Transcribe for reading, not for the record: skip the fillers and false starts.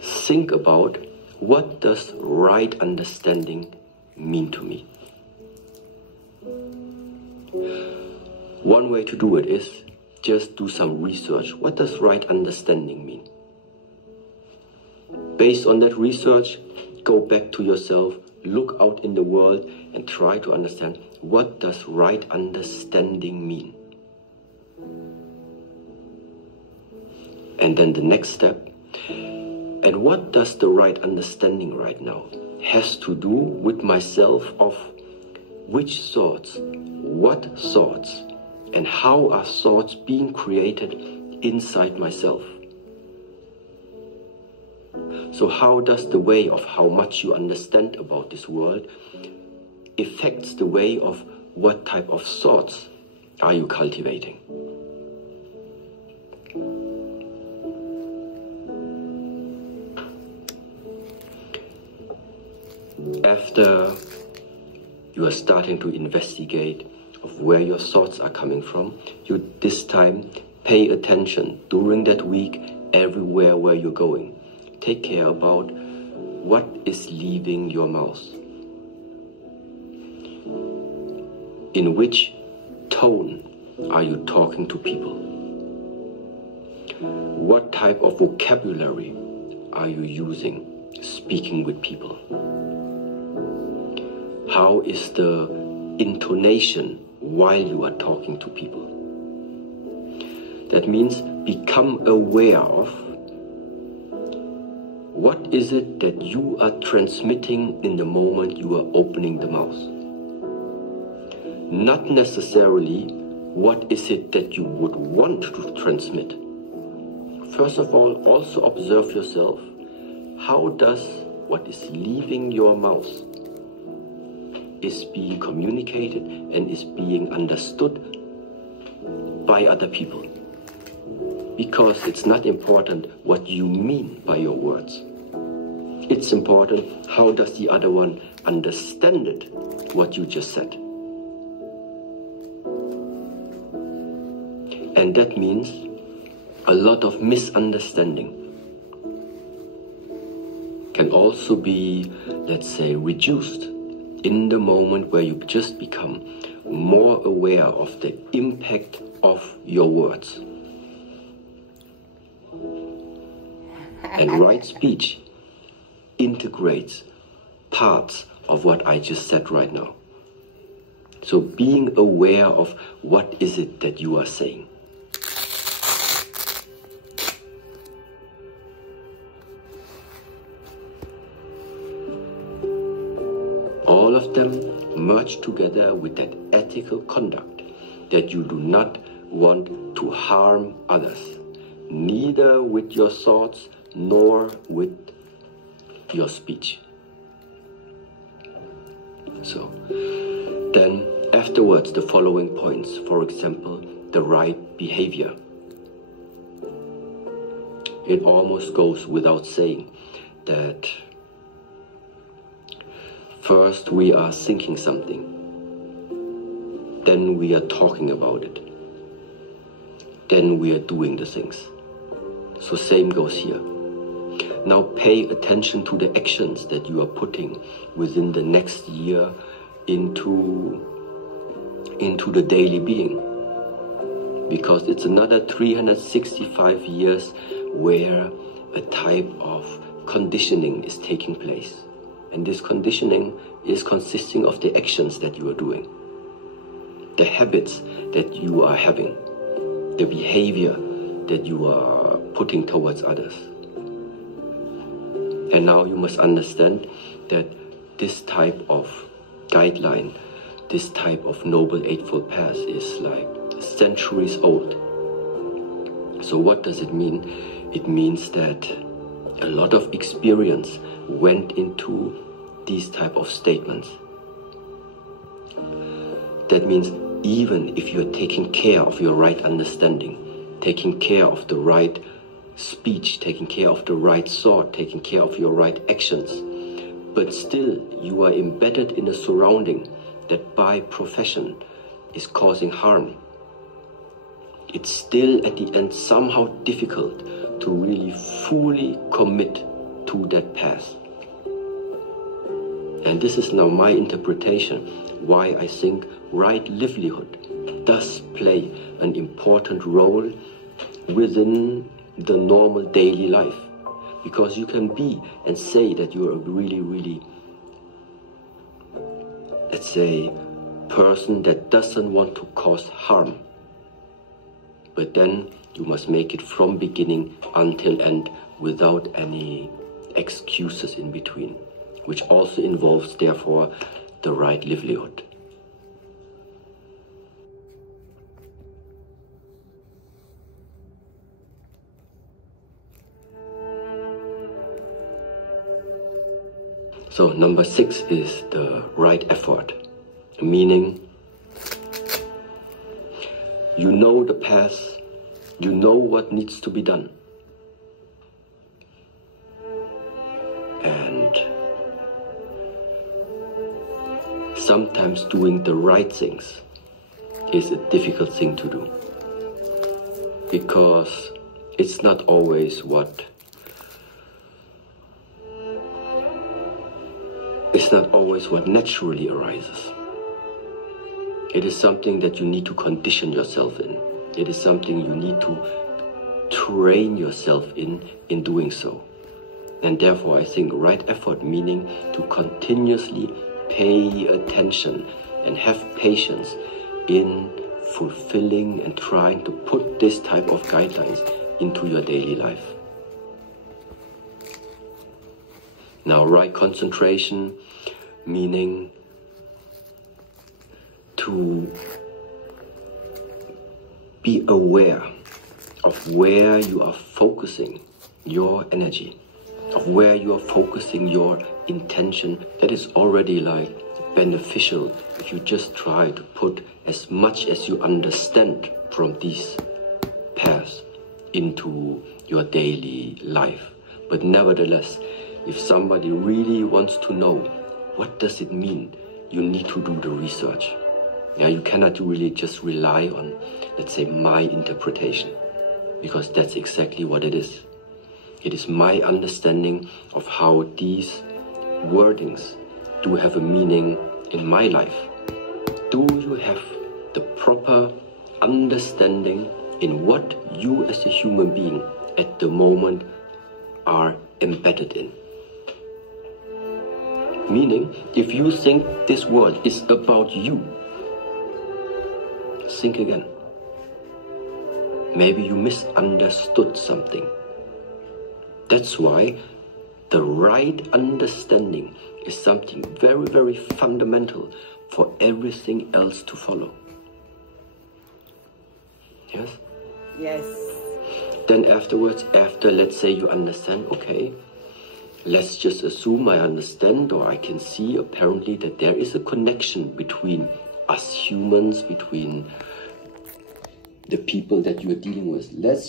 think about, what does right understanding mean to me? One way to do it is just do some research. What does right understanding mean? Based on that research, go back to yourself, look out in the world and try to understand, what does right understanding mean? And then the next step, and what does the right understanding right now has to do with myself, of which thoughts, what thoughts, and how are thoughts being created inside myself? So how does the way of how much you understand about this world affects the way of what type of thoughts are you cultivating? After you are starting to investigate of where your thoughts are coming from, you this time pay attention during that week everywhere where you're going. Take care about what is leaving your mouth. In which tone are you talking to people? What type of vocabulary are you using speaking with people? How is the intonation while you are talking to people? That means become aware of what is it that you are transmitting in the moment you are opening the mouth. Not necessarily what is it that you would want to transmit. First of all, also observe yourself. How does what is leaving your mouth is being communicated and is being understood by other people? Because it's not important what you mean by your words. It's important, how does the other one understand it, what you just said. And that means a lot of misunderstanding can also be, let's say, reduced in the moment where you just become more aware of the impact of your words. And right speech integrates parts of what I just said right now. So being aware of what is it that you are saying. All of them merge together with that ethical conduct that you do not want to harm others, neither with your thoughts nor with your speech. So then afterwards, the following points, for example, the right behavior. It almost goes without saying that first we are thinking something, then we are talking about it, then we are doing the things. So same goes here. Now pay attention to the actions that you are putting within the next year into the daily being. Because it's another 365 years where a type of conditioning is taking place. And this conditioning is consisting of the actions that you are doing, the habits that you are having, the behavior that you are putting towards others. And now you must understand that this type of guideline, this type of Noble Eightfold Path is like centuries old. So what does it mean? It means that a lot of experience went into these type of statements. That means even if you're taking care of your right understanding, taking care of the right speech, taking care of the right thought, taking care of your right actions, but still you are embedded in a surrounding that by profession is causing harm, it's still at the end somehow difficult to really fully commit to that path. And this is now my interpretation why I think right livelihood does play an important role within the normal daily life. Because you can be and say that you're a really, let's say, person that doesn't want to cause harm. But then you must make it from beginning until end without any excuses in between, which also involves, therefore, the right livelihood. So number 6 is the right effort, meaning you know the path, you know what needs to be done. And sometimes doing the right things is a difficult thing to do, because it's not always what naturally arises. It is something that you need to condition yourself in. It is something you need to train yourself in doing so. And therefore I think right effort, meaning to continuously pay attention and have patience in fulfilling and trying to put this type of guidelines into your daily life. Now, right concentration, meaning to be aware of where you are focusing your energy, of where you are focusing your intention. That is already like beneficial if you just try to put as much as you understand from these paths into your daily life. But nevertheless, if somebody really wants to know what does it mean, you need to do the research. Yeah, you cannot really just rely on, let's say, my interpretation, because that's exactly what it is. It is my understanding of how these wordings do have a meaning in my life. Do you have the proper understanding in what you as a human being at the moment are embedded in? Meaning, if you think this world is about you, think again. Maybe you misunderstood something. That's why the right understanding is something very, very fundamental for everything else to follow. Yes? Yes. Then afterwards, after, let's say you understand, okay, let's just assume I understand, or I can see apparently that there is a connection between us humans, between the people that you are dealing with. Let's